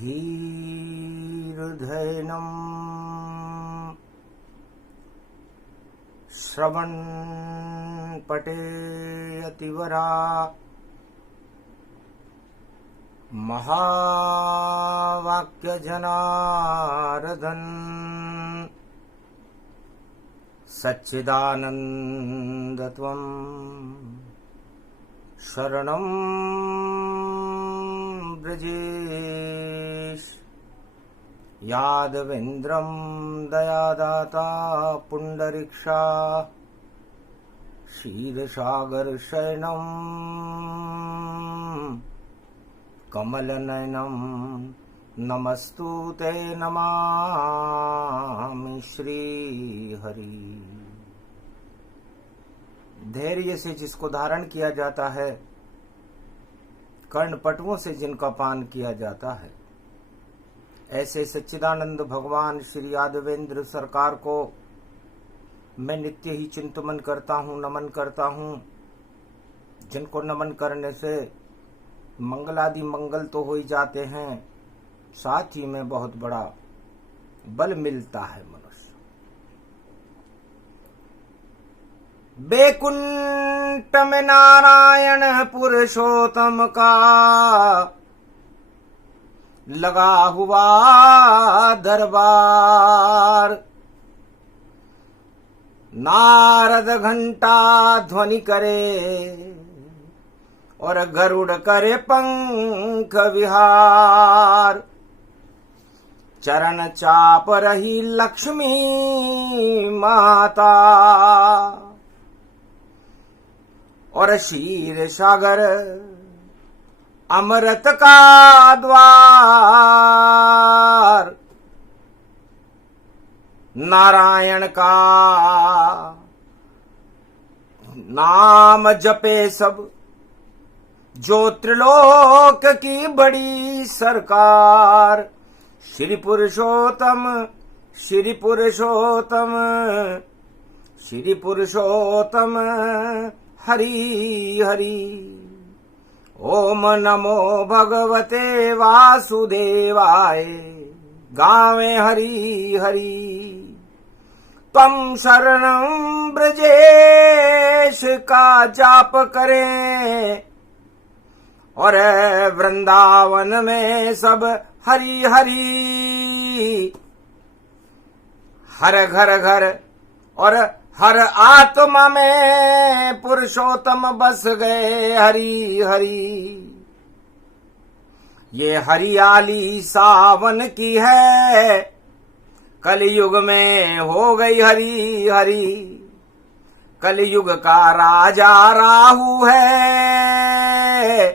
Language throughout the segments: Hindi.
धीर्धैनम् श्रवण पठेयतिवरा महावाक्यजनार्दन सच्चिदानन्दत्वं शरणं ब्रजेश। यादवेन्द्रं दयादाता पुण्डरीक्षा क्षीरसागरशयनं कमलनयनं नमस्तुते नमामि श्रीहरि। धैर्य से जिसको धारण किया जाता है, कर्णपटुओं से जिनका पान किया जाता है, ऐसे सच्चिदानंद भगवान श्री यादवेंद्र सरकार को मैं नित्य ही चिंतन करता हूँ, नमन करता हूँ। जिनको नमन करने से मंगलादि मंगल तो हो ही जाते हैं, साथ ही में बहुत बड़ा बल मिलता है मनुष्य। बैकुंठ में नारायण पुरुषोत्तम का लगा हुआ दरबार। नारद घंटा ध्वनि करे और गरुड़ करे पंख विहार। चरण चाप रही लक्ष्मी माता और क्षीर सागर अमृत का द्वार। नारायण का नाम जपे सब, जो त्रिलोक की बड़ी सरकार। श्री पुरुषोत्तम श्री पुरुषोत्तम श्री पुरुषोत्तम हरि हरि। ओम नमो भगवते वासुदेवाय। गावे हरि हरि। त्वं शरणं ब्रजेश का जाप करें और वृंदावन में सब हरि हरि। हर घर घर और हर आत्मा में पुरुषोत्तम बस गए हरि हरि। ये हरियाली सावन की है, कलयुग में हो गई हरि हरि। कलयुग का राजा राहु है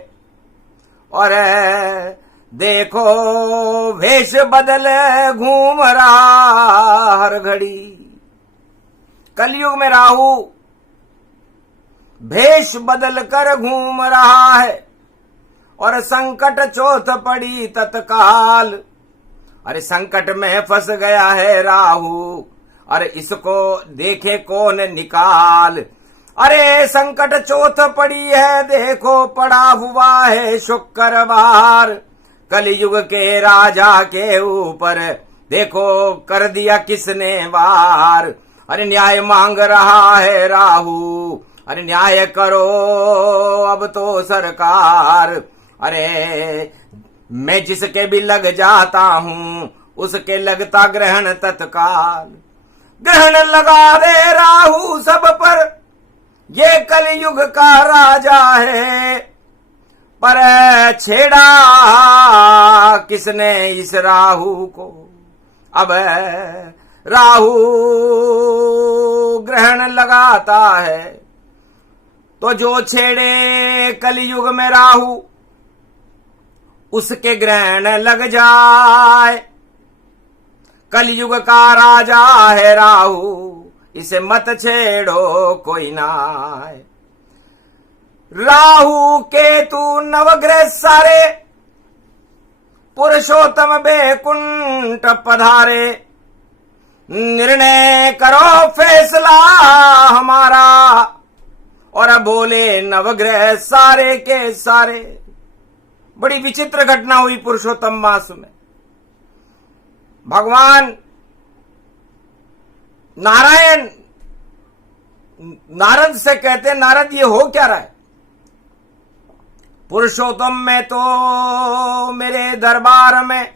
और देखो वेश बदल घूम रहा हर घड़ी। कलयुग में राहु भेष बदल कर घूम रहा है और संकट चौथ पड़ी तत्काल। अरे संकट में फंस गया है राहु, अरे इसको देखे कौन निकाल। अरे संकट चौथ पड़ी है, देखो पड़ा हुआ है शुक्रवार। कलयुग के राजा के ऊपर देखो कर दिया किसने वार। अरे न्याय मांग रहा है राहु, अरे न्याय करो अब तो सरकार। अरे मैं जिसके भी लग जाता हूँ, उसके लगता ग्रहण तत्काल। ग्रहण लगा दे राहु सब पर, ये कलयुग का राजा है। पर छेड़ा किसने इस राहु को। अब राहु ग्रहण लगाता है तो जो छेड़े कलयुग में राहु, उसके ग्रहण लग जाए। कलयुग का राजा है राहु, इसे मत छेड़ो कोई नाय। राहु केतु नवग्रह सारे, पुरुषोत्तम बैकुंठ पधारे। निर्णय करो फैसला हमारा, और बोले नवग्रह सारे के सारे। बड़ी विचित्र घटना हुई पुरुषोत्तम मास में। भगवान नारायण नारद से कहते, नारद ये हो क्या रहा है? पुरुषोत्तम में तो मेरे दरबार में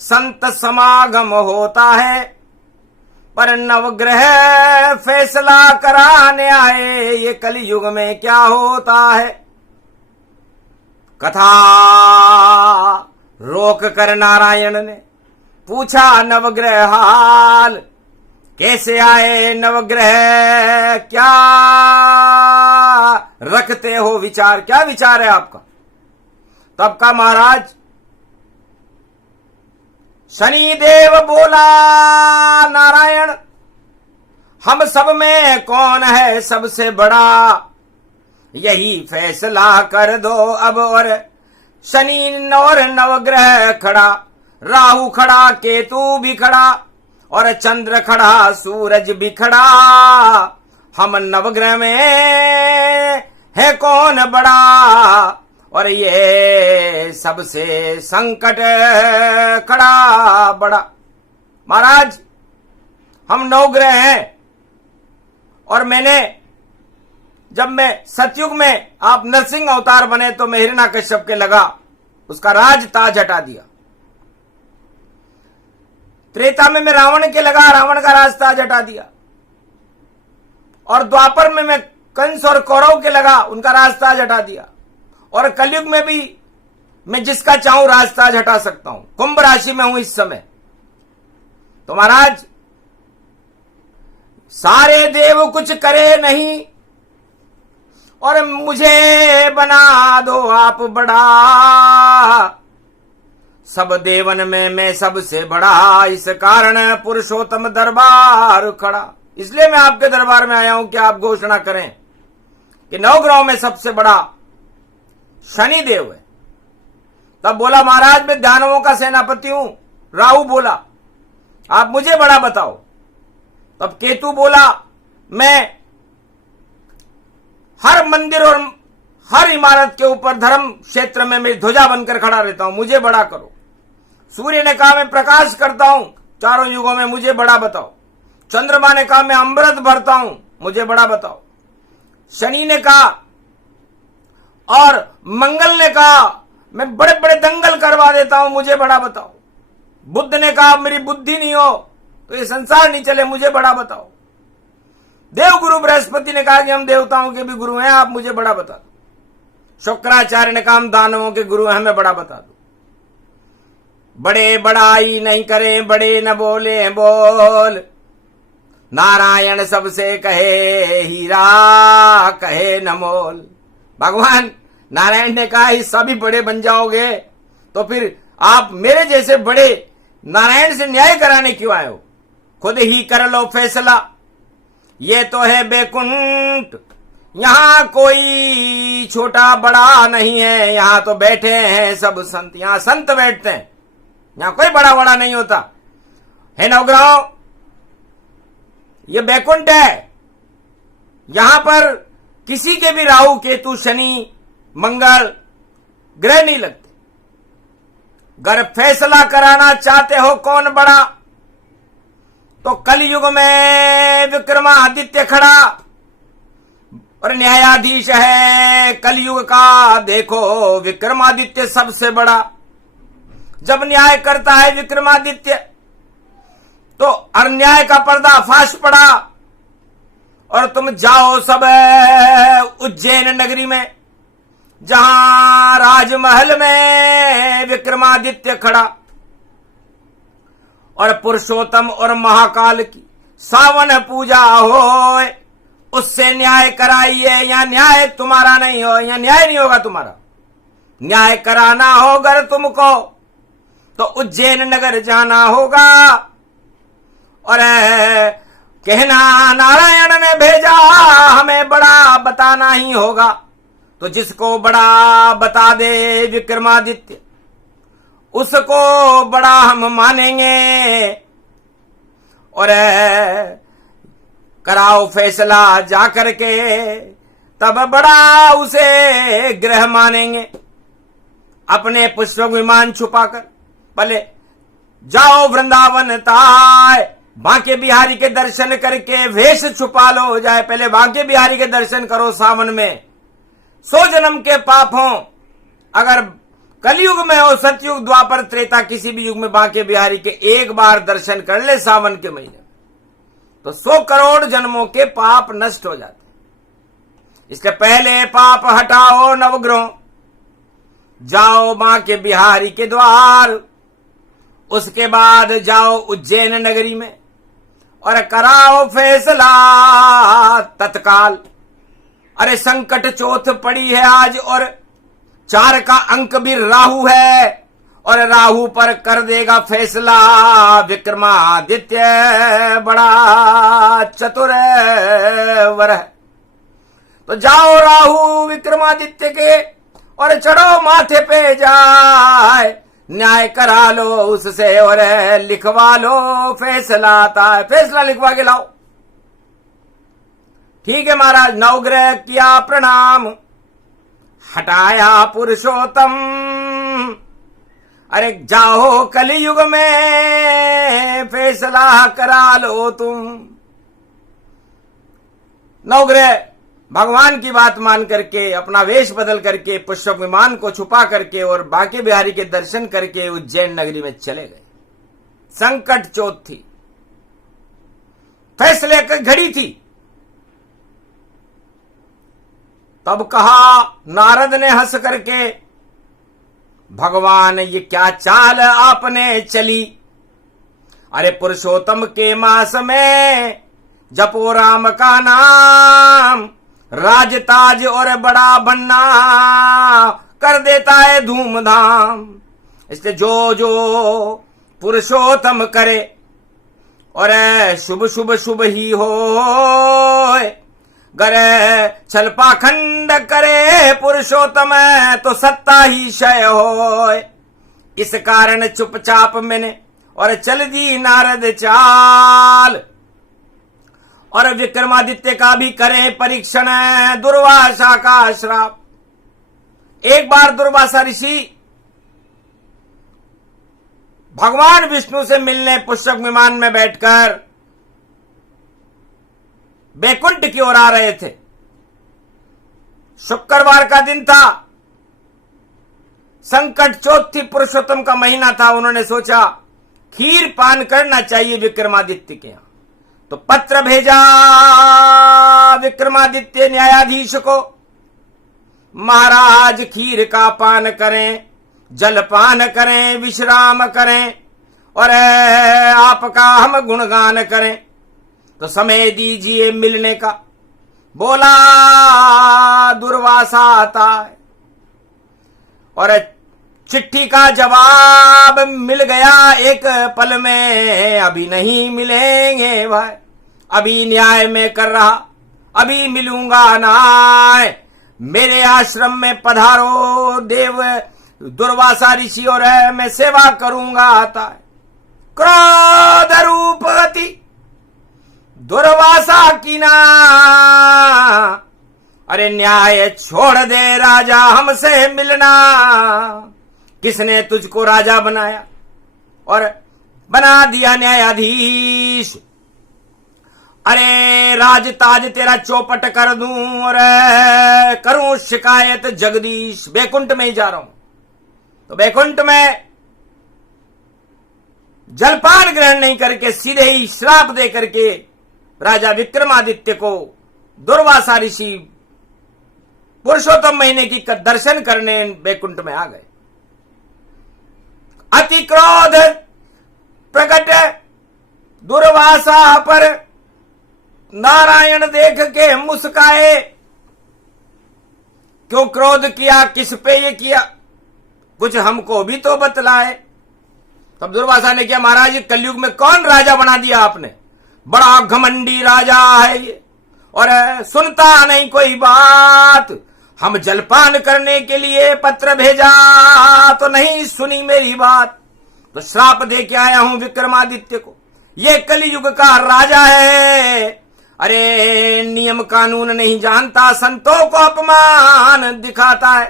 संत समागम होता है, पर नवग्रह फैसला कराने आए, ये कलयुग में क्या होता है? कथा रोक कर नारायण ने पूछा नवग्रह हाल, कैसे आए नवग्रह, क्या रखते हो विचार, क्या विचार है आपका? तब का महाराज शनिदेव बोला, नारायण हम सब में कौन है सबसे बड़ा, यही फैसला कर दो अब। और शनि और नवग्रह खड़ा, राहु खड़ा, केतु भी खड़ा, और चंद्र खड़ा, सूरज भी खड़ा, हम नवग्रह में है कौन बड़ा, और ये सबसे संकट खड़ा बड़ा। महाराज हम नवग्रह हैं, और मैंने जब मैं सतयुग में आप नरसिंह अवतार बने तो मैं हिरण्याकश्यप के लगा उसका राज ताज हटा दिया। त्रेता में मैं रावण के लगा, रावण का राज ताज हटा दिया। और द्वापर में मैं कंस और कौरव के लगा, उनका राज ताज हटा दिया। और कलयुग में भी मैं जिसका चाहूं राज ताज हटा सकता हूं। कुंभ राशि में हूं इस समय। तो महाराज सारे देव कुछ करे नहीं, और मुझे बना दो आप बड़ा, सब देवन में मैं सबसे बड़ा, इस कारण पुरुषोत्तम दरबार खड़ा। इसलिए मैं आपके दरबार में आया हूं कि आप घोषणा करें कि नवग्रहों में सबसे बड़ा शनि देव है। तब बोला महाराज मैं दानवों का सेनापति हूं। राहु बोला आप मुझे बड़ा बताओ। तब केतु बोला मैं हर मंदिर और हर इमारत के ऊपर धर्म क्षेत्र में मैं ध्वजा बनकर खड़ा रहता हूं, मुझे बड़ा करो। सूर्य ने कहा मैं प्रकाश करता हूं चारों युगों में, मुझे बड़ा बताओ। चंद्रमा ने कहा मैं अमृत भरता हूं, मुझे बड़ा बताओ। शनि ने कहा और मंगल ने कहा मैं बड़े बड़े दंगल करवा देता हूं, मुझे बड़ा बताओ। बुद्ध ने कहा मेरी बुद्धि नहीं हो तो ये संसार नहीं चले, मुझे बड़ा बताओ। देव गुरु बृहस्पति ने कहा कि हम देवताओं के भी गुरु हैं, आप मुझे बड़ा बता दो। शुक्राचार्य ने कहा हम दानवों के गुरु हैं, हमें बड़ा बता दो। बड़े बड़ाई नहीं करें, बड़े न बोले बोल, नारायण सबसे कहे हीरा कहे न मोल। भगवान नारायण ने कहा इस सभी बड़े बन जाओगे तो फिर आप मेरे जैसे बड़े नारायण से न्याय कराने क्यों आए हो? खुद ही कर लो फैसला, ये तो है बैकुंठ, यहां कोई छोटा बड़ा नहीं है, यहां तो बैठे हैं सब संत, यहां संत बैठते हैं, यहां कोई बड़ा बड़ा नहीं होता है। नवग्रह ये बैकुंठ है, यहां पर किसी के भी राहु केतु शनि मंगल ग्रह नहीं लगते। अगर फैसला कराना चाहते हो कौन बड़ा, तो कलयुग में विक्रमादित्य खड़ा और न्यायाधीश है कलयुग का, देखो विक्रमादित्य सबसे बड़ा। जब न्याय करता है विक्रमादित्य तो अन्याय का पर्दाफाश पड़ा, और तुम जाओ सब उज्जैन नगरी में जहां राजमहल में विक्रमादित्य खड़ा, और पुरुषोत्तम और महाकाल की सावन पूजा हो, उससे न्याय कराइए। यहां न्याय तुम्हारा नहीं हो, यहां न्याय नहीं होगा तुम्हारा। न्याय कराना हो अगर तुमको तो उज्जैन नगर जाना होगा, और कहना नारायण ने भेजा हमें बड़ा बताना ही होगा। तो जिसको बड़ा बता दे विक्रमादित्य उसको बड़ा हम मानेंगे, और कराओ फैसला जा करके तब बड़ा उसे ग्रह मानेंगे। अपने पुष्पक विमान छुपाकर, पहले जाओ वृंदावन ताय, बांके बिहारी के दर्शन करके वेश छुपा लो हो जाए। पहले बांके बिहारी के दर्शन करो सावन में, 100 जन्म के पाप हो। अगर कलयुग में हो, सतयुग, द्वापर, त्रेता, किसी भी युग में बांके बिहारी के एक बार दर्शन कर ले सावन के महीने में, तो 100 करोड़ जन्मों के पाप नष्ट हो जाते। इसलिए पहले पाप हटाओ नवग्रहों, जाओ बांके बिहारी के द्वार, उसके बाद जाओ उज्जैन नगरी में और कराओ फैसला तत्काल। अरे संकट चौथ पड़ी है आज और 4 का अंक भी राहु है, और राहु पर कर देगा फैसला विक्रमादित्य, बड़ा चतुर वर है। तो जाओ राहु विक्रमादित्य के और चढ़ो माथे पे जाए, न्याय करा लो उससे और लिखवा लो फैसला आता है, फैसला लिखवा के लाओ। ठीक है महाराज, नवग्रह किया प्रणाम, हटाया पुरुषोत्तम। अरे जाओ कलयुग में फैसला करा लो तुम। नवग्रह भगवान की बात मान करके, अपना वेश बदल करके, पुष्पक विमान को छुपा करके और बांके बिहारी के दर्शन करके उज्जैन नगरी में चले गए। संकट चौथ थी, फैसले की घड़ी थी। तब कहा नारद ने हंस करके, भगवान ये क्या चाल आपने चली। अरे पुरुषोत्तम के मास में जपो राम का नाम, राजताज और बड़ा बनना कर देता है धूमधाम। इसलिए जो जो पुरुषोत्तम करे और शुभ शुभ शुभ ही हो, गर छल पाखंड करे पुरुषोत्तम तो सत्ता ही क्षय हो। इस कारण चुपचाप मैंने और चल दी नारद चाल, और विक्रमादित्य का भी करें परीक्षण दुर्वासा का श्राप। एक बार दुर्वासा ऋषि भगवान विष्णु से मिलने पुष्पक विमान में बैठकर बैकुंठ की ओर आ रहे थे। शुक्रवार का दिन था, संकट चौथ थी, पुरुषोत्तम का महीना था। उन्होंने सोचा खीर पान करना चाहिए विक्रमादित्य के यहां, तो पत्र भेजा विक्रमादित्य न्यायाधीश को, महाराज खीर का पान करें, जलपान करें, विश्राम करें और आपका हम गुणगान करें, तो समय दीजिए मिलने का। बोला दुर्वासा आता है और चिट्ठी का जवाब मिल गया एक पल में, अभी नहीं मिलेंगे भाई, अभी न्याय में कर रहा, अभी मिलूंगा ना, मेरे आश्रम में पधारो देव दुर्वासा ऋषि और मैं सेवा करूंगा आता है। क्रोध रूपवती दुर्वासा की ना, अरे न्याय छोड़ दे राजा हमसे मिलना, किसने तुझको राजा बनाया और बना दिया न्यायाधीश। अरे राजताज तेरा चौपट कर दूं और करूं शिकायत जगदीश, बैकुंठ में ही जा रहा हूं। तो बैकुंठ में जलपान ग्रहण नहीं करके सीधे ही श्राप दे करके राजा विक्रमादित्य को दुर्वासा ऋषि पुरुषोत्तम महीने की दर्शन करने बैकुंठ में आ गए। अति क्रोध प्रकट दुर्वासा पर नारायण देख के मुस्काए। क्यों क्रोध किया, किस पे ये किया, कुछ हमको भी तो बतलाए। तब दुर्वासा ने किया, महाराज कलयुग में कौन राजा बना दिया आपने, बड़ा घमंडी राजा है ये और सुनता नहीं कोई बात। हम जलपान करने के लिए पत्र भेजा तो नहीं सुनी मेरी बात, तो श्राप दे के आया हूं विक्रमादित्य को, ये कलयुग का राजा है। अरे नियम कानून नहीं जानता, संतों को अपमान दिखाता है।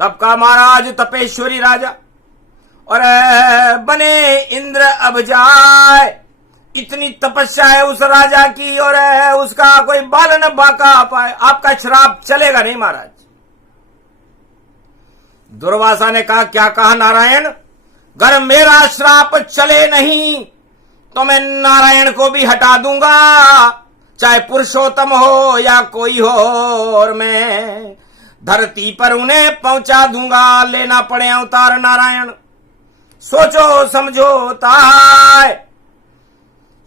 तब का महाराज तपेश्वरी राजा और बने इंद्र अब जाए। इतनी तपस्या है उस राजा की और उसका कोई बाल न बाका पाए। आपका श्राप चलेगा नहीं महाराज। दुर्वासा ने कहा, क्या कहा नारायण? अगर मेरा श्राप चले नहीं तो मैं नारायण को भी हटा दूंगा, चाहे पुरुषोत्तम हो या कोई हो, और मैं धरती पर उन्हें पहुंचा दूंगा, लेना पड़े अवतार नारायण। सोचो समझो ताय,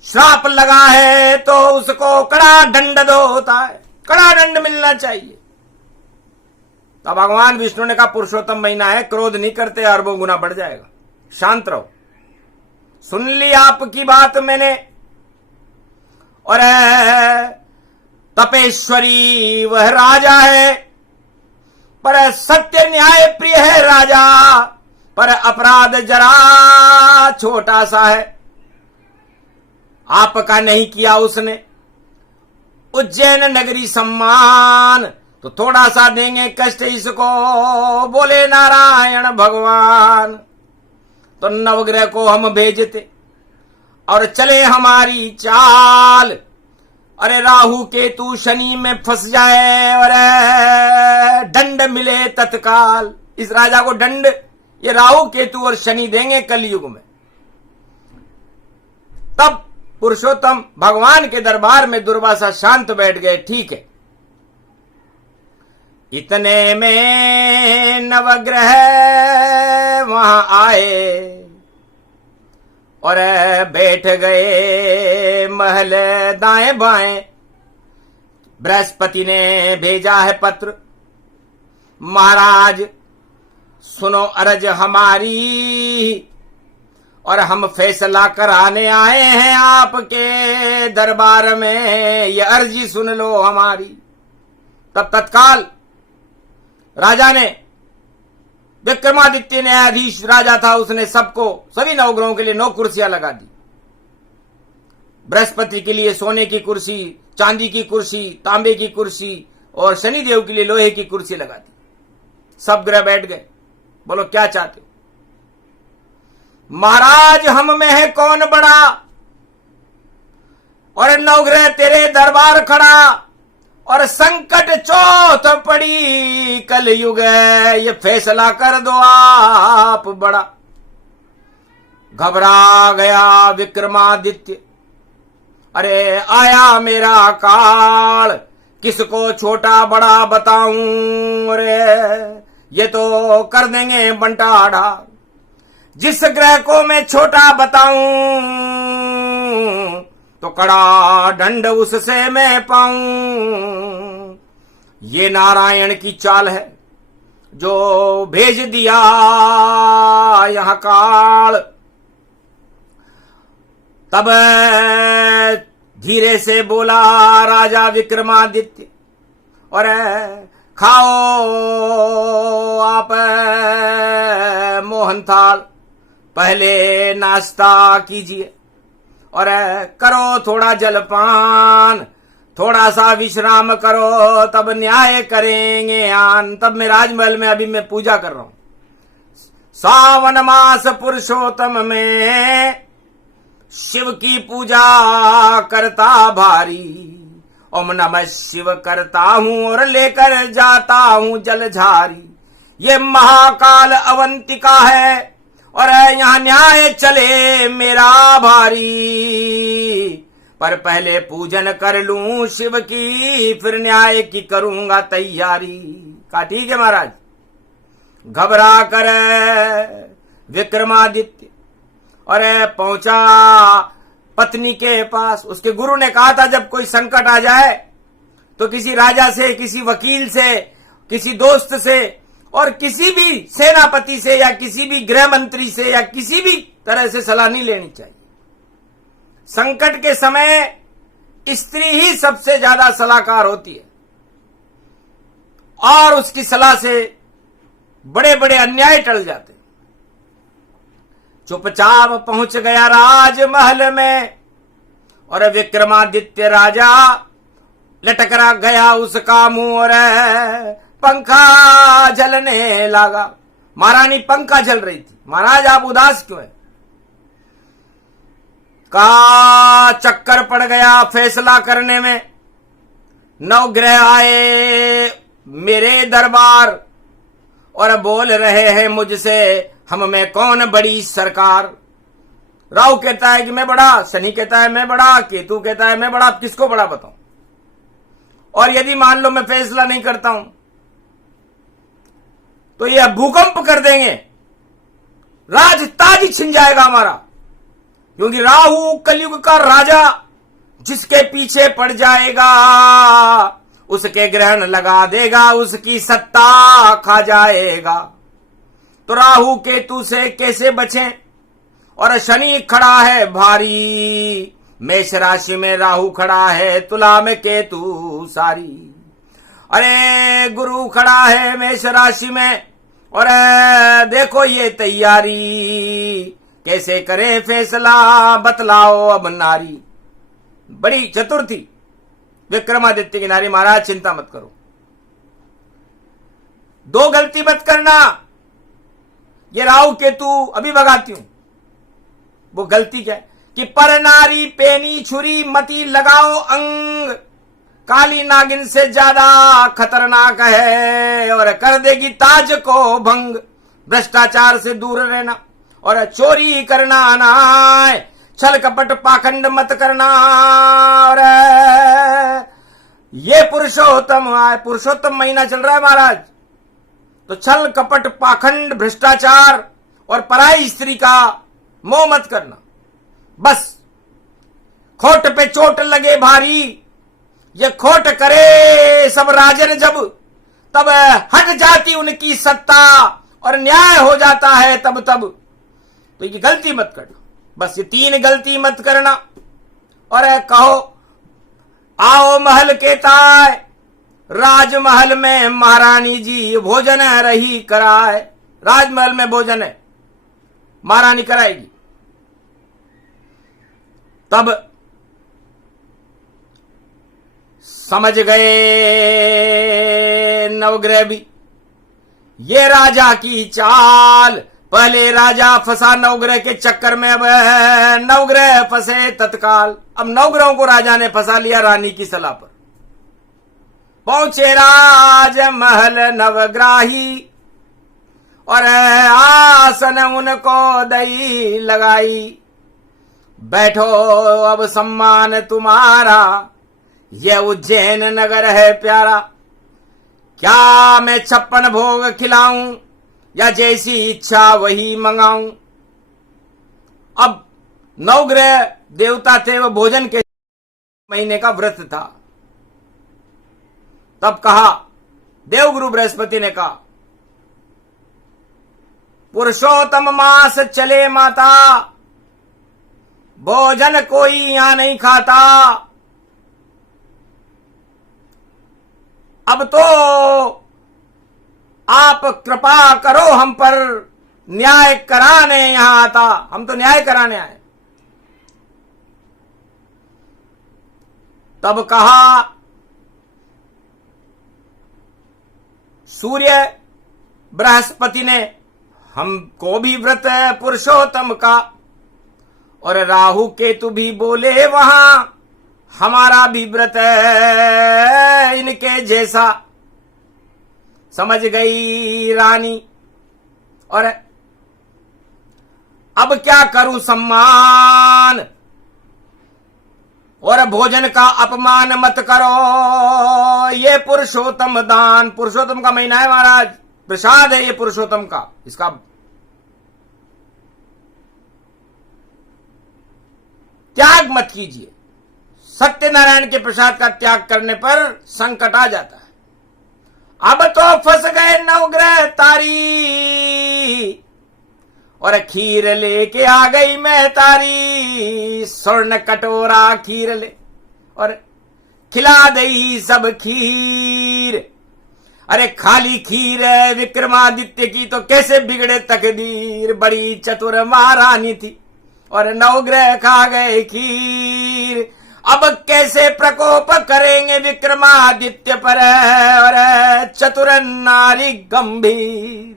श्राप लगा है तो उसको कड़ा दंड दो होता है, कड़ा दंड मिलना चाहिए। तो भगवान विष्णु ने कहा, पुरुषोत्तम महीना है, क्रोध नहीं करते, अरबों गुना बढ़ जाएगा, शांत रहो। सुन ली आपकी बात मैंने। और तपेश्वरी वह राजा है, पर सत्य न्याय प्रिय है राजा, पर अपराध जरा छोटा सा है। आपका नहीं किया उसने उज्जैन नगरी सम्मान, तो थोड़ा सा देंगे कष्ट इसको, बोले नारायण भगवान। तो नवग्रह को हम भेजते और चले हमारी चाल। अरे राहु केतु शनि में फंस जाए और दंड मिले तत्काल। इस राजा को दंड ये राहु केतु और शनि देंगे कलयुग में। तब पुरुषोत्तम भगवान के दरबार में दुर्वासा शांत बैठ गए। ठीक है, इतने में नवग्रह वहां आए और बैठ गए महल दाएं बाएं। बृहस्पति ने भेजा है पत्र, महाराज सुनो अरज हमारी, और हम फैसला कराने आए हैं आपके दरबार में, ये अर्जी सुन लो हमारी। तब तत्काल राजा ने, विक्रमादित्य न्यायाधीश राजा था, उसने सबको, सभी नवग्रहों के लिए 9 कुर्सियां लगा दी। बृहस्पति के लिए सोने की कुर्सी, चांदी की कुर्सी, तांबे की कुर्सी, और शनिदेव के लिए लोहे की कुर्सी लगा दी। सब ग्रह बैठ गए। बोलो क्या चाहते हो? महाराज हम में है कौन बड़ा, और नवग्रह तेरे दरबार खड़ा, और संकट चौथ पड़ी कल युग है, ये फैसला कर दो आप बड़ा। घबरा गया विक्रमादित्य, अरे आया मेरा काल, किसको छोटा बड़ा बताऊं, अरे ये तो कर देंगे बंटाढ़ा। जिस ग्रह को मैं छोटा बताऊं तो कड़ा दंड उससे मैं पाऊं। ये नारायण की चाल है जो भेज दिया यहां काल। तब धीरे से बोला राजा विक्रमादित्य, और खाओ आप मोहन थाल, पहले नाश्ता कीजिए और करो थोड़ा जलपान, थोड़ा सा विश्राम करो, तब न्याय करेंगे आन। तब मैं राजमहल में अभी मैं पूजा कर रहा हूं। सावन मास पुरुषोत्तम में शिव की पूजा करता भारी, ओम नमः शिव करता हूं और लेकर जाता हूं जलझारी। ये महाकाल अवंतिका है और यहां न्याय चले मेरा भारी, पर पहले पूजन कर लूं शिव की, फिर न्याय की करूंगा तैयारी। कहा ठीक है महाराज। घबरा कर विक्रमादित्य और पहुंचा पत्नी के पास। उसके गुरु ने कहा था जब कोई संकट आ जाए तो किसी राजा से, किसी वकील से, किसी दोस्त से और किसी भी सेनापति से या किसी भी गृह मंत्री से या किसी भी तरह से सलाह नहीं लेनी चाहिए। संकट के समय स्त्री ही सबसे ज्यादा सलाहकार होती है और उसकी सलाह से बड़े बड़े अन्याय टल जाते। चुपचाप पहुंच गया राजमहल में और विक्रमादित्य राजा लटक गया उसका मुंह और पंखा जलने लगा। महारानी पंखा चल रही थी। महाराज आप उदास क्यों है? का चक्कर पड़ गया फैसला करने में। नवग्रह आए मेरे दरबार और बोल रहे हैं मुझसे हम में कौन बड़ी सरकार। राहु कहता है कि मैं बड़ा, शनि कहता है मैं बड़ा, केतु कहता है मैं बड़ा। अब किसको बड़ा बताऊं? और यदि मान लो मैं फैसला नहीं करता हूं तो ये भूकंप कर देंगे, राज ताज छिन जाएगा हमारा। क्योंकि राहु कलयुग का राजा, जिसके पीछे पड़ जाएगा उसके ग्रहण लगा देगा, उसकी सत्ता खा जाएगा। तो राहु केतु से कैसे बचें? और शनि खड़ा है भारी, मेष राशि में राहु खड़ा है, तुला में केतु सारी। अरे गुरु खड़ा है मेष राशि में और देखो ये तैयारी, कैसे करे फैसला बतलाओ अब नारी। बड़ी चतुर थी विक्रमादित्य की नारी। महाराज चिंता मत करो, दो गलती मत करना, ये राहु केतु अभी भगाती हूं। वो गलती क्या है कि पर नारी पेनी छुरी मती लगाओ अंग, काली नागिन से ज्यादा खतरनाक है और कर देगी ताज को भंग। भ्रष्टाचार से दूर रहना और चोरी करना ना, छल कपट पाखंड मत करना। और ये पुरुषोत्तम महीना चल रहा है महाराज, तो छल कपट पाखंड भ्रष्टाचार और पराई स्त्री का मोह मत करना। बस खोट पे चोट लगे भारी, ये खोट करे सब राजन जब, तब हट जाती उनकी सत्ता और न्याय हो जाता है तब। तो ये गलती मत करना, बस ये तीन गलती मत करना। और कहो आओ महल के ताय, राजमहल में महारानी जी भोजन रही कराए। राजमहल में भोजन है, महारानी कराएगी। तब समझ गए नवग्रह भी ये राजा की चाल। पहले राजा फंसा नवग्रह के चक्कर में, अब नवग्रह फंसे तत्काल। अब नवग्रहों को राजा ने फंसा लिया रानी की सलाह पर। पहुंचे राजमहल नवग्राही और आसन उनको दई लगाई। बैठो अब सम्मान तुम्हारा, यह उज्जैन नगर है प्यारा। क्या मैं 56 भोग खिलाऊं या जैसी इच्छा वही मंगाऊं। अब नवग्रह देवता थे, वो भोजन के महीने का व्रत था। तब कहा, देवगुरु बृहस्पति ने कहा, पुरुषोत्तम मास चले माता, भोजन कोई यहां नहीं खाता। अब तो आप कृपा करो हम पर, न्याय कराने यहां आता। हम तो न्याय कराने आए। तब कहा, सूर्य बृहस्पति ने हमको भी व्रत है पुरुषोत्तम का, और राहु केतु भी बोले वहां हमारा भी व्रत है इनके जैसा। समझ गई रानी। और अब क्या करूं सम्मान, और भोजन का अपमान मत करो, ये पुरुषोत्तम दान। पुरुषोत्तम का महीना है महाराज, प्रसाद है ये पुरुषोत्तम का, इसका त्याग मत कीजिए। सत्यनारायण के प्रसाद का त्याग करने पर संकट आ जाता है। अब तो फंस गए नवग्रह तारी, और खीर लेके आ गई मैं तारी। स्वर्ण कटोरा खीर ले और खिला दई सब खीर। अरे खाली खीर है विक्रमादित्य की, तो कैसे बिगड़े तकदीर। बड़ी चतुर महारानी थी और नवग्रह खा गए खीर। अब कैसे प्रकोप करेंगे विक्रमादित्य पर, और चतुर नारी गंभीर।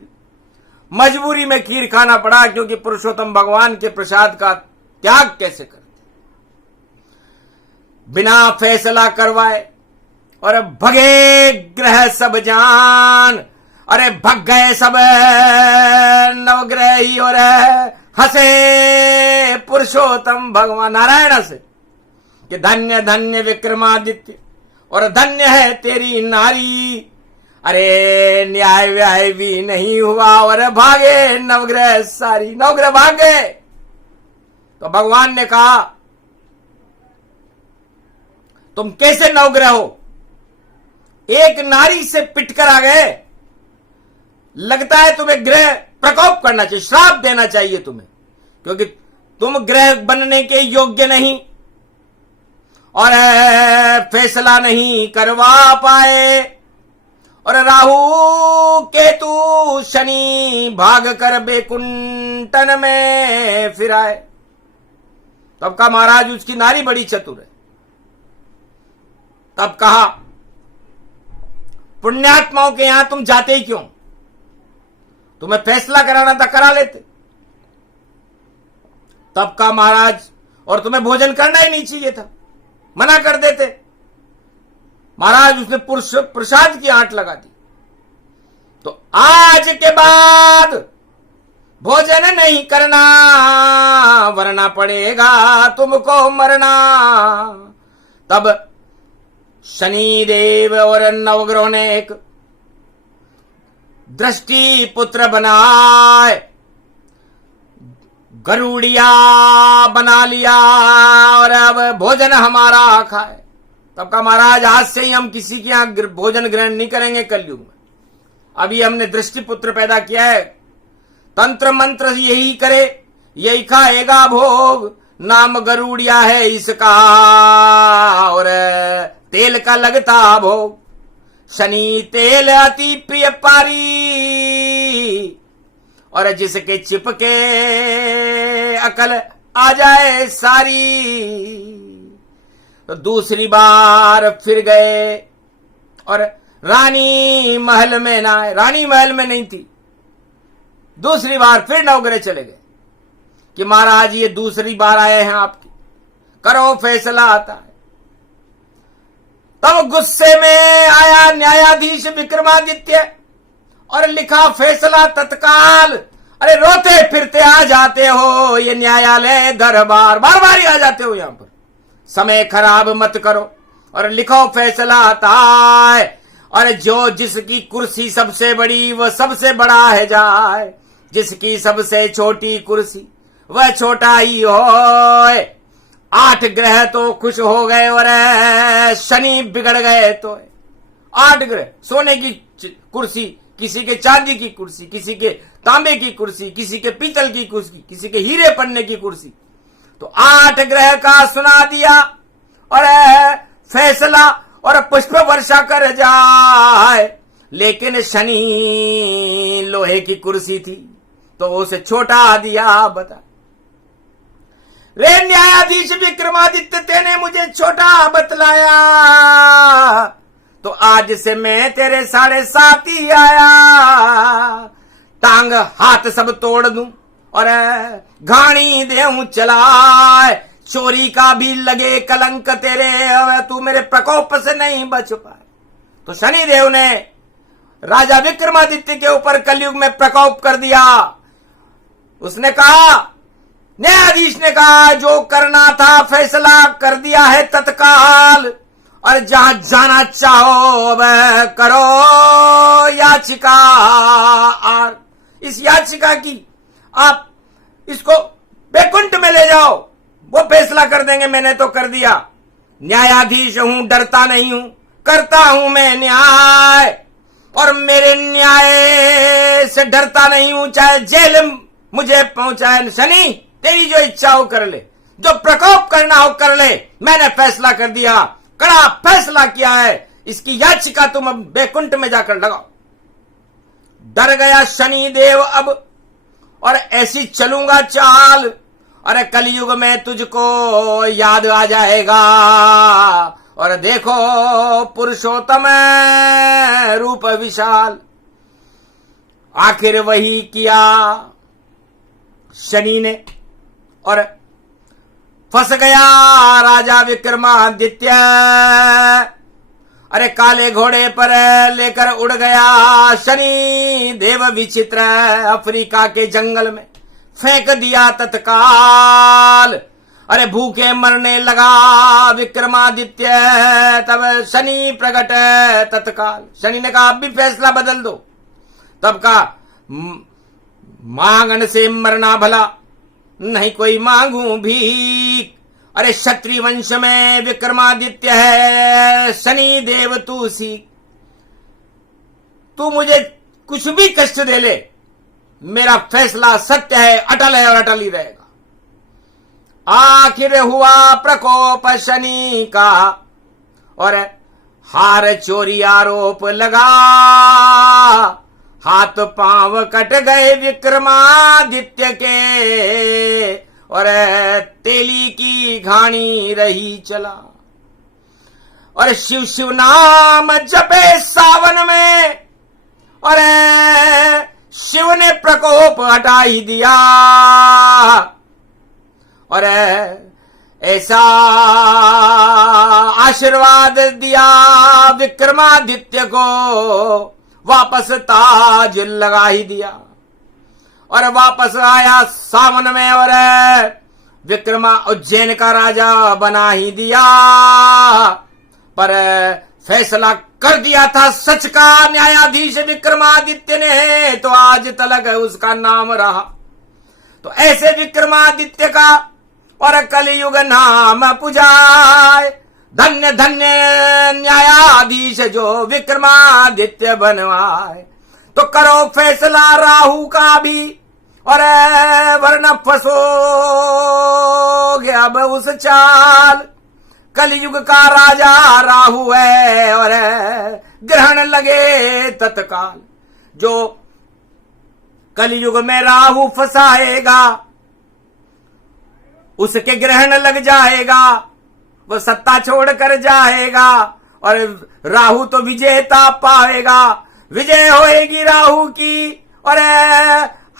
मजबूरी में खीर खाना पड़ा, क्योंकि पुरुषोत्तम भगवान के प्रसाद का त्याग कैसे करते। बिना फैसला करवाए और भगे ग्रह सब जान, अरे भग गए सब नवग्रही और हंसे पुरुषोत्तम भगवान नारायण से कि धन्य धन्य विक्रमादित्य और धन्य है तेरी नारी। अरे न्याय व्याय भी नहीं हुआ और भागे नवग्रह सारी, नवग्रह भाग गए। तो भगवान ने कहा तुम कैसे नवग्रह हो, एक नारी से पिटकर आ गए, लगता है तुम्हें ग्रह प्रकोप करना चाहिए, श्राप देना चाहिए तुम्हें, क्योंकि तुम ग्रह बनने के योग्य नहीं और फैसला नहीं करवा पाए, और राहु केतु शनि भाग कर बेकुंठन में फिराए। तब कहा महाराज उसकी नारी बड़ी चतुर है। तब कहा पुण्यात्माओं के यहां तुम जाते ही क्यों, तुम्हें फैसला कराना था करा लेते। तब कहा महाराज और तुम्हें भोजन करना ही नहीं चाहिए था, मना कर देते। महाराज उसने प्रसाद की आंट लगा दी। तो आज के बाद भोजन नहीं करना, वरना पड़ेगा तुमको मरना। तब शनि देव और नवग्रहों ने एक दृष्टि पुत्र बनाए, गरुड़िया बना लिया और अब भोजन हमारा खाए। तब कहा महाराज आज से ही हम किसी के यहां भोजन ग्रहण नहीं करेंगे कलयुग में। अभी हमने दृष्टि पुत्र पैदा किया है, तंत्र मंत्र यही करे यही खाएगा भोग, नाम गरुड़िया है इसका और तेल का लगता भोग। शनि तेल अति प्रिय पारी और जिसके चिपके अकल आ जाए सारी। तो दूसरी बार फिर गए और रानी महल में ना आए, रानी महल में नहीं थी। दूसरी बार फिर नवग्रह चले गए कि महाराज ये दूसरी बार आए हैं आपकी, करो फैसला आता है। तब गुस्से में आया न्यायाधीश विक्रमादित्य और लिखा फैसला तत्काल। अरे रोते फिरते आ जाते हो ये न्यायालय दरबार, बार बार ही आ जाते हो यहां पर, समय खराब मत करो और लिखो फैसला आता है। और जो जिसकी कुर्सी सबसे बड़ी वह सबसे बड़ा है जाए, जिसकी सबसे छोटी कुर्सी वह छोटा ही हो। 8 ग्रह तो खुश हो गए और शनि बिगड़ गए। तो 8 ग्रह, सोने की कुर्सी, किसी के चांदी की कुर्सी, किसी के तांबे की कुर्सी, किसी के पीतल की कुर्सी, किसी के हीरे पन्ने की कुर्सी। तो 8 ग्रह का सुना दिया और फैसला और पुष्प वर्षा कर जाए। लेकिन शनि लोहे की कुर्सी थी तो उसे छोटा दिया। बता रे न्यायाधीश विक्रमादित्य तेने मुझे छोटा बतलाया, तो आज से मैं तेरे 7.5 ही आया। टांग हाथ सब तोड़ दूं और घाणी देऊं चलाए, चोरी का भी लगे कलंक तेरे, अब तू मेरे प्रकोप से नहीं बच पाए। तो शनिदेव ने राजा विक्रमादित्य के ऊपर कलयुग में प्रकोप कर दिया। उसने कहा, न्यायाधीश ने कहा जो करना था फैसला कर दिया है तत्काल, और जहां जाना चाहो वह करो याचिका। और इस याचिका की आप इसको बैकुंठ में ले जाओ, वो फैसला कर देंगे। मैंने तो कर दिया, न्यायाधीश हूं, डरता नहीं हूं, करता हूं मैं न्याय, और मेरे न्याय से डरता नहीं हूं, चाहे जेल मुझे पहुंचाए। शनि तेरी जो इच्छा हो कर ले, जो प्रकोप करना हो कर ले, मैंने फैसला कर दिया, कड़ा फैसला किया है। इसकी याचिका तुम अब बैकुंठ में जाकर लगाओ। डर गया शनि देव अब, और ऐसी चलूंगा चाल, अरे कलयुग में तुझको याद आ जाएगा। और देखो पुरुषोत्तम रूप विशाल, आखिर वही किया शनि ने और फंस गया राजा विक्रमादित्य। अरे काले घोड़े पर लेकर उड़ गया शनि देव विचित्र, अफ्रीका के जंगल में फेंक दिया तत्काल। अरे भूखे मरने लगा विक्रमादित्य, तब शनि प्रकट तत्काल। शनि ने कहा अब भी फैसला बदल दो। तब कहा मांगन से मरना भला, नहीं कोई मांगू भीख। अरे क्षत्रिय वंश में विक्रमादित्य है, शनि देव तू सीख। तू मुझे कुछ भी कष्ट दे ले, मेरा फैसला सत्य है, अटल है और अटल ही रहेगा। आखिर हुआ प्रकोप शनि का और हार चोरी आरोप लगा। हाथ पांव कट गए विक्रमादित्य के और तेली की घानी रही चला। और शिव शिव नाम जपे सावन में और शिव ने प्रकोप हटा ही दिया। और ऐसा आशीर्वाद दिया विक्रमादित्य को, वापस ताज लगा ही दिया। और वापस आया सावन में और विक्रमा उज्जैन का राजा बना ही दिया। पर फैसला कर दिया था सच का न्यायाधीश विक्रमादित्य ने, तो आज तलक उसका नाम रहा। तो ऐसे विक्रमादित्य का और कलयुग नाम पुजाए। धन्य धन्य न्यायाधीश जो विक्रमादित्य बनवाए। तो करो फैसला राहु का भी और वरना फंसोगे अब उस चाल। कलयुग का राजा राहु है और ग्रहण लगे तत्काल। जो कलयुग में राहु फंसाएगा उसके ग्रहण लग जाएगा, वो सत्ता छोड़ कर जाएगा और राहु तो विजेता पाएगा। विजय होएगी राहु की और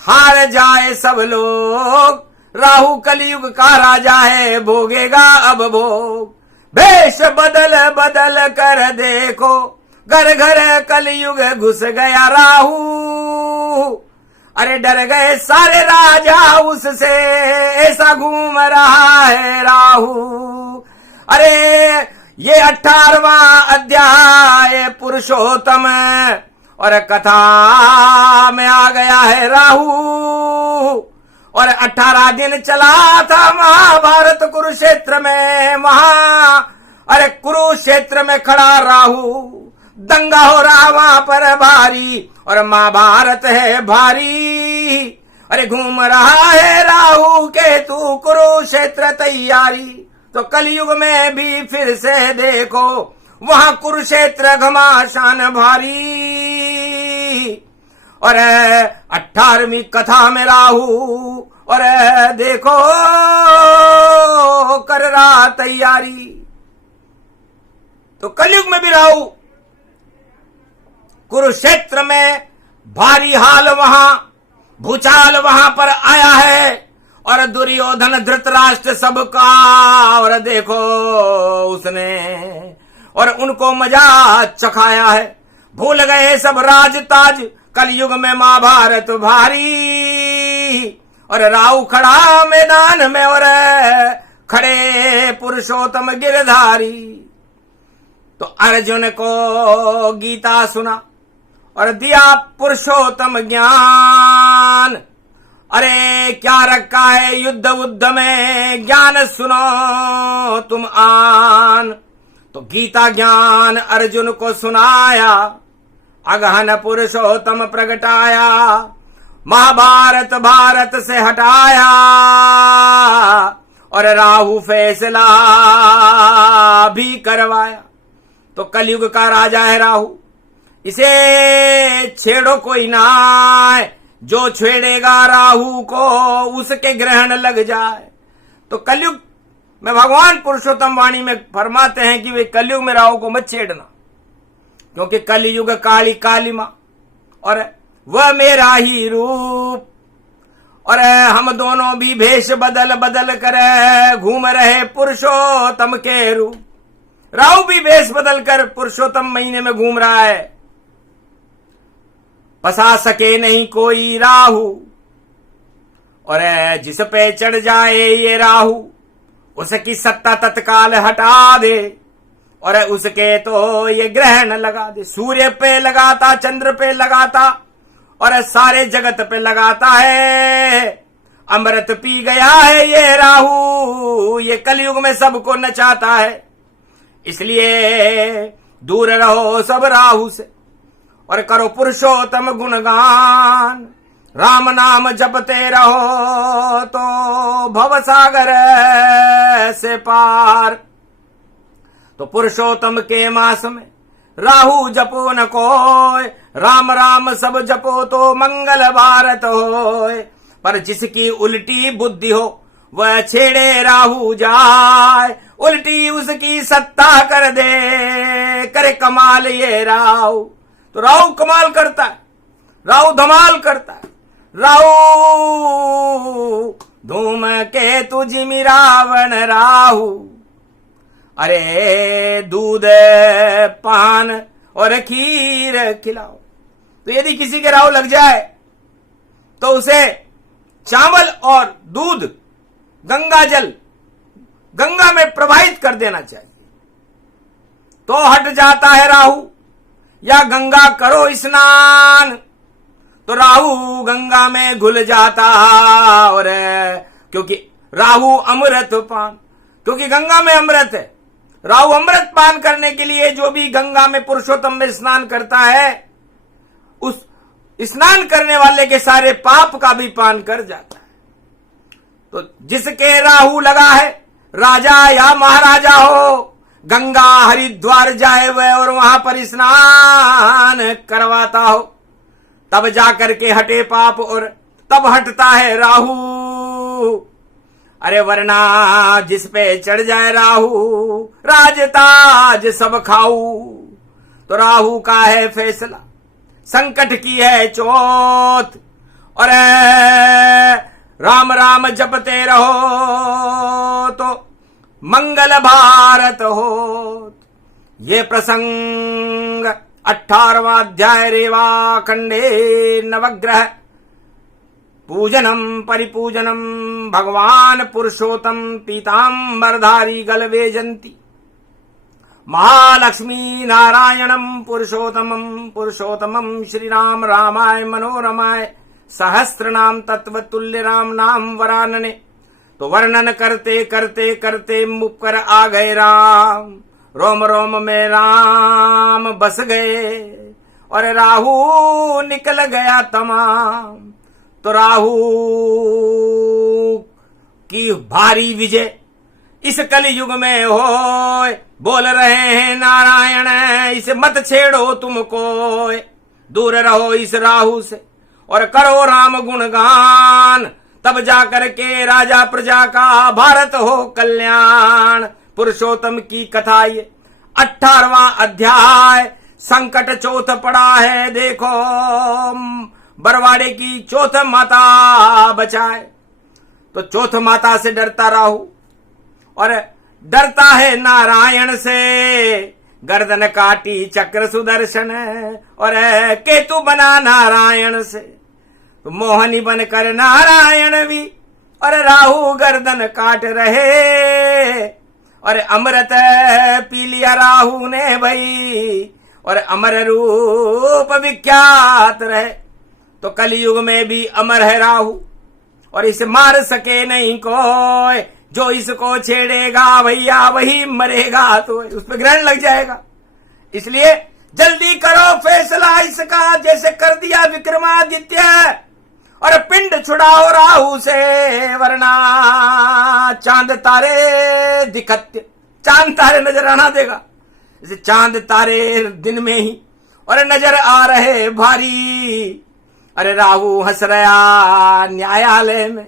हार जाए सब लोग। राहु कलयुग का राजा है, भोगेगा अब भोग। भेष बदल बदल कर देखो, घर घर कलयुग घुस गया राहु। अरे डर गए सारे राजा उससे, ऐसा घूम रहा है राहु। अरे ये 18वां अध्याय पुरुषोत्तम और कथा में आ गया है राहु। और 18 दिन चला था महाभारत कुरुक्षेत्र में। अरे कुरुक्षेत्र में खड़ा राहु, दंगा हो रहा वहां पर भारी और महाभारत है भारी। अरे घूम रहा है राहु केतु कुरुक्षेत्र तैयारी। तो कलयुग में भी फिर से देखो वहां कुरुक्षेत्र घमासान भारी। और 18वीं कथा में राहु और देखो कर रहा तैयारी। तो कलयुग में भी राहु कुरुक्षेत्र में भारी हाल, वहां भूचाल वहां पर आया है। और दुर्योधन धृतराष्ट्र सबका और देखो उसने और उनको मजा चखाया है। भूल गए सब राज ताज, कलयुग में महाभारत भारी। और राहु खड़ा मैदान में और खड़े पुरुषोत्तम गिरधारी। तो अर्जुन को गीता सुना और दिया पुरुषोत्तम ज्ञान। अरे क्या रखा है युद्ध उद्ध में, ज्ञान सुनो तुम आन। तो गीता ज्ञान अर्जुन को सुनाया, अगहन पुरुषोत्तम प्रगटाया। महाभारत भारत से हटाया और राहु फैसला भी करवाया। तो कलयुग का राजा है राहु, इसे छेड़ो कोई ना। जो छेड़ेगा राहु को उसके ग्रहण लग जाए। तो कलयुग में भगवान पुरुषोत्तम वाणी में फरमाते हैं कि वे कलयुग में राहु को मत छेड़ना, क्योंकि कलयुग काली काली मां और वह मेरा ही रूप। और हम दोनों भी भेष बदल बदल कर घूम रहे पुरुषोत्तम के रूप। राहु भी भेष बदल कर पुरुषोत्तम महीने में घूम रहा है। फंसा सके नहीं कोई राहु, और जिस पे चढ़ जाए ये राहु उसकी सत्ता तत्काल हटा दे, और उसके तो ये ग्रहण लगा दे। सूर्य पे लगाता, चंद्र पे लगाता, और सारे जगत पे लगाता है। अमृत पी गया है ये राहु, ये कलयुग में सबको नचाता है। इसलिए दूर रहो सब राहु से और करो पुरुषोत्तम गुणगान। राम नाम जपते रहो तो भवसागर से पार। तो पुरुषोत्तम के मास में राहु जपो न कोय, राम राम सब जपो तो मंगल भारत होय। पर जिसकी उल्टी बुद्धि हो वह छेड़े राहु जाए, उल्टी उसकी सत्ता कर दे, करे कमाल ये राहु। तो राहु कमाल करता है, राहु धमाल करता है। राहु धूम के तुझी रावण राहु, अरे दूध पान और खीर खिलाओ। तो यदि किसी के राहु लग जाए तो उसे चावल और दूध गंगा जल गंगा में प्रवाहित कर देना चाहिए, तो हट जाता है राहु। या गंगा करो स्नान तो राहु गंगा में घुल जाता। और क्योंकि राहु अमृत पान, क्योंकि गंगा में अमृत है। राहु अमृत पान करने के लिए जो भी गंगा में पुरुषोत्तम में स्नान करता है, उस स्नान करने वाले के सारे पाप का भी पान कर जाता है। तो जिसके राहु लगा है, राजा या महाराजा हो, गंगा हरिद्वार जाए वह और वहां पर स्नान करवाता हो, तब जाकर के हटे पाप और तब हटता है राहु। अरे वरना जिस पे चढ़ जाए राहु, राजताज सब खाऊ। तो राहु का है फैसला, संकट की है चोट, और राम राम जपते रहो तो मंगल भारत हो। ये प्रसंग 18वां अध्याय रेवा खंडे नवग्रह पूजनम परिपूजनम भगवान पुरुषोत्तम पीतांबरधारी गलवे जंती महालक्ष्मी नारायणम पुरुषोत्तमम पुरुषोत्तमम श्री राम रामाय मनोरमाय सहस्त्रनाम तत्वतुल्य राम नाम वरानने। तो वर्णन करते करते करते मुख कर आ गए राम, रोम रोम में राम बस गए और राहु निकल गया तमाम। तो राहु की भारी विजय इस कलयुग में हो, बोल रहे हैं नारायण इसे मत छेड़ो तुमको, दूर रहो इस राहु से और करो राम गुणगान, तब जाकर के राजा प्रजा का भारत हो कल्याण। पुरुषोत्तम की कथा ये 18वां अध्याय। संकट चौथ पड़ा है, देखो बरवाड़े की चौथ माता बचाए। तो चौथ माता से डरता राहु और डरता है नारायण से, गर्दन काटी चक्र सुदर्शन और केतु बना नारायण से। तो मोहनी बनकर नारायण भी और राहु गर्दन काट रहे, और अमृत पी लिया राहु ने भाई, और अमर रूप विख्यात रहे। तो कलयुग में भी अमर है राहु और इसे मार सके नहीं कोई, जो इसको छेड़ेगा भैया वही मरेगा, तो उस पर ग्रहण लग जाएगा। इसलिए जल्दी करो फैसला इसका, जैसे कर दिया विक्रमादित्य, और पिंड छुड़ाओ राहु से, वरना चांद तारे दिखत्य, चांद तारे नजर आना देगा। जैसे चांद तारे दिन में ही और नजर आ रहे भारी। अरे राहु हंस रहा न्यायालय में,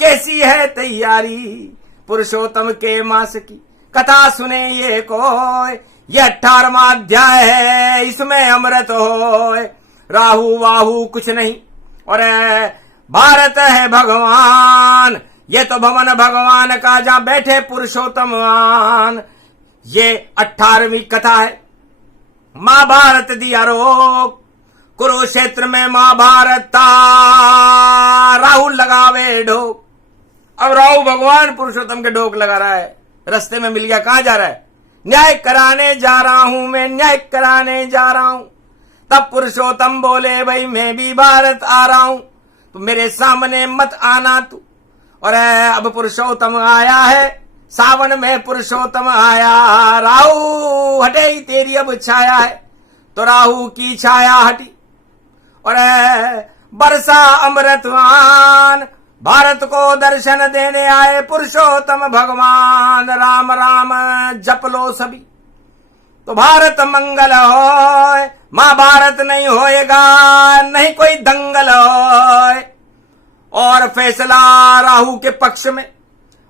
कैसी है तैयारी पुरुषोत्तम के मास की। कथा सुने ये कोई, ये 18वां अध्याय है, इसमें अमृत हो। राहु वाहु कुछ नहीं। और भारत है भगवान, ये तो भवन भगवान का जहां बैठे पुरुषोत्तम मान। ये 18वीं कथा है। महाभारत दिया रोक, कुरुक्षेत्र में महाभारत था, राहु लगावे ढोक। अब राहु भगवान पुरुषोत्तम के ढोक लगा रहा है, रास्ते में मिल गया, कहां जा रहा है? न्याय कराने जा रहा हूं मैं, न्याय कराने जा रहा हूं। तब पुरुषोत्तम बोले भाई मैं भी भारत आ रहा हूं, तो मेरे सामने मत आना तू। और अब पुरुषोत्तम आया है, सावन में पुरुषोत्तम आया, राहु हटे ही तेरी अब छाया है। तो राहु की छाया हटी और बरसा अमृतवान, भारत को दर्शन देने आए पुरुषोत्तम भगवान। राम राम जप लो सभी, तो भारत मंगल होए, महाभारत नहीं होएगा, नहीं कोई दंगल होए। और फैसला राहु के पक्ष में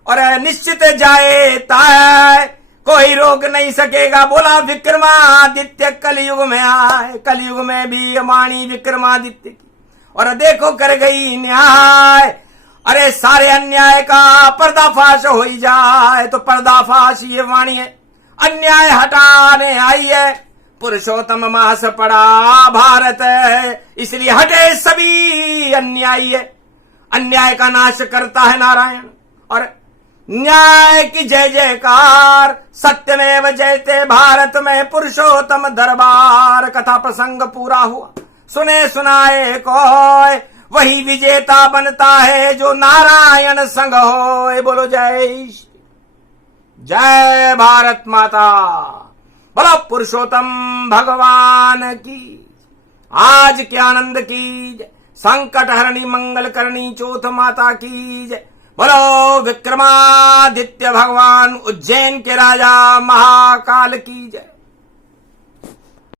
और निश्चित जाए ताय, कोई रोक नहीं सकेगा। बोला विक्रमादित्य कलयुग में आए, कलयुग में भी वाणी विक्रमादित्य की। और देखो कर गई न्याय, अरे सारे अन्याय का पर्दाफाश हो ही जाए। तो पर्दाफाश ये वाणी है, अन्याय हटाने आई है। पुरुषोत्तम मास पड़ा भारत है, इसलिए हटे सभी अन्यायी है। अन्याय का नाश करता है नारायण और न्याय की जय जयकार। सत्यमेव जयते भारत में पुरुषोत्तम दरबार। कथा प्रसंग पूरा हुआ, सुने सुनाए कोय, वही विजेता बनता है जो नारायण संग होए। बोलो जय जय भारत माता, बोलो पुरुषोत्तम भगवान की। आज के आनंद की जय, संकट हरणी मंगल करणी चौथ माता की जय। बोलो विक्रमादित्य भगवान उज्जैन के राजा महाकाल की जय।